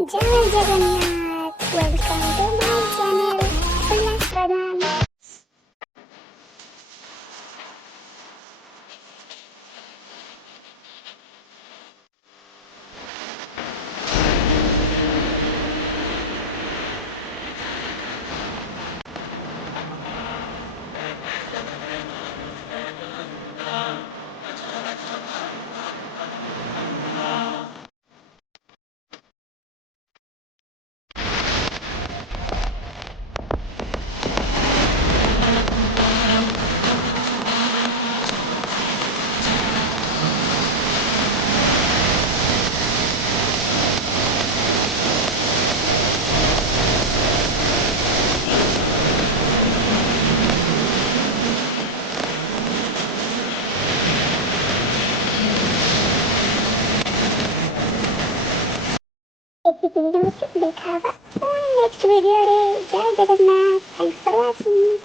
जय Jagannath. Welcome to my channel Ullas Pradhan. एक video देखा नेक्स्ट वीडियो रे। जय जगन्नाथ। Thanks for watching.